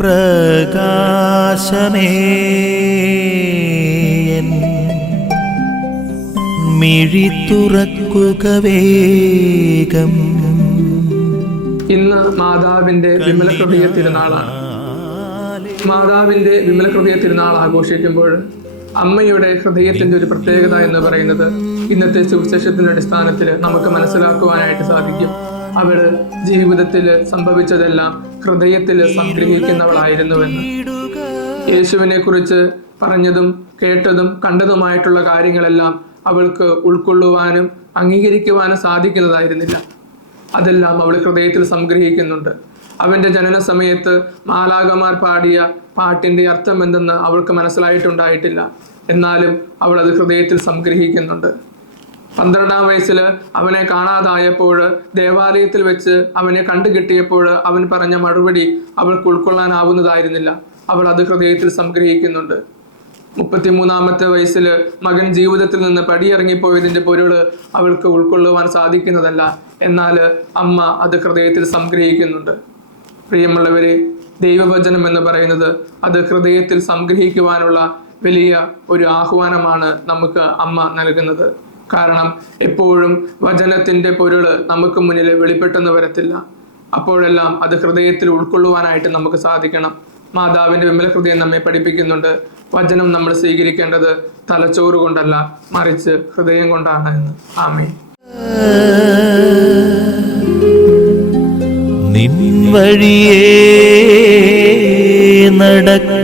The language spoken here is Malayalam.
പ്രകാശമേ മിഴി തുറക്കുക വേഗം. ഇന്ന് മാതാവിന്റെ വിമല ഹൃദയ തിരുനാളാണ്. മാതാവിന്റെ വിമല ഹൃദയ തിരുനാൾ ആഘോഷിക്കുമ്പോൾ അമ്മയുടെ ഹൃദയത്തിന്റെ ഒരു പ്രത്യേകത എന്ന് പറയുന്നത് ഇന്നത്തെ സുവിശേഷത്തിന്റെ അടിസ്ഥാനത്തിൽ നമുക്ക് മനസ്സിലാക്കുവാനായിട്ട് സാധിക്കും. അവള് ജീവിതത്തിൽ സംഭവിച്ചതെല്ലാം ഹൃദയത്തിൽ സംഗ്രഹിക്കുന്നവളായിരുന്നുവെന്ന്. യേശുവിനെ കുറിച്ച് പറഞ്ഞതും കേട്ടതും കണ്ടതുമായിട്ടുള്ള കാര്യങ്ങളെല്ലാം അവൾക്ക് ഉൾക്കൊള്ളുവാനും അംഗീകരിക്കുവാനും സാധിക്കുന്നതായിരുന്നില്ല. അതെല്ലാം അവൾ ഹൃദയത്തിൽ സംഗ്രഹിക്കുന്നുണ്ട്. അവന്റെ ജനന സമയത്ത് മാലാഖമാർ പാടിയ പാട്ടിന്റെ അർത്ഥം എന്തെന്ന് അവൾക്ക് മനസ്സിലായിട്ടുണ്ടായിട്ടില്ല. എന്നാലും അവൾ അത് ഹൃദയത്തിൽ സംഗ്രഹിക്കുന്നുണ്ട്. 12-ാം വയസ്സിൽ അവനെ കാണാതായപ്പോൾ, ദേവാലയത്തിൽ വെച്ച് അവനെ കണ്ടുകിട്ടിയപ്പോൾ അവൻ പറഞ്ഞ മറുപടി അവൾക്ക് ഉൾക്കൊള്ളാനാവുന്നതായിരുന്നില്ല. അവൾ അത് ഹൃദയത്തിൽ സംഗ്രഹിക്കുന്നുണ്ട്. 33-ാമത്തെ വയസ്സിൽ മകൻ ജീവിതത്തിൽ നിന്ന് പടിയിറങ്ങിപ്പോയതിന്റെ പൊരുള് അവൾക്ക് ഉൾക്കൊള്ളുവാൻ സാധിക്കുന്നതല്ല. എന്നാൽ അമ്മ അത് ഹൃദയത്തിൽ സംഗ്രഹിക്കുന്നുണ്ട്. പ്രിയമുള്ളവരെ, ദൈവവചനം എന്ന് പറയുന്നത് അത് ഹൃദയത്തിൽ സംഗ്രഹിക്കുവാനുള്ള വലിയ ഒരു ആഹ്വാനമാണ് നമുക്ക് അമ്മ നൽകുന്നത്. കാരണം എപ്പോഴും വചനത്തിന്റെ പൊരുള് നമുക്ക് മുന്നിൽ വെളിപ്പെട്ടെന്ന് വരത്തില്ല. അപ്പോഴെല്ലാം അത് ഹൃദയത്തിൽ ഉൾക്കൊള്ളുവാനായിട്ട് നമുക്ക് സാധിക്കണം. മാതാവിന്റെ വിമല ഹൃദയം നമ്മെ പഠിപ്പിക്കുന്നുണ്ട്, വചനം നമ്മൾ സ്വീകരിക്കേണ്ടത് തലച്ചോറ് കൊണ്ടല്ല, മറിച്ച് ഹൃദയം കൊണ്ടാണ് എന്ന്. ആമേൻ. നിൻ വഴിയേ നടക്ക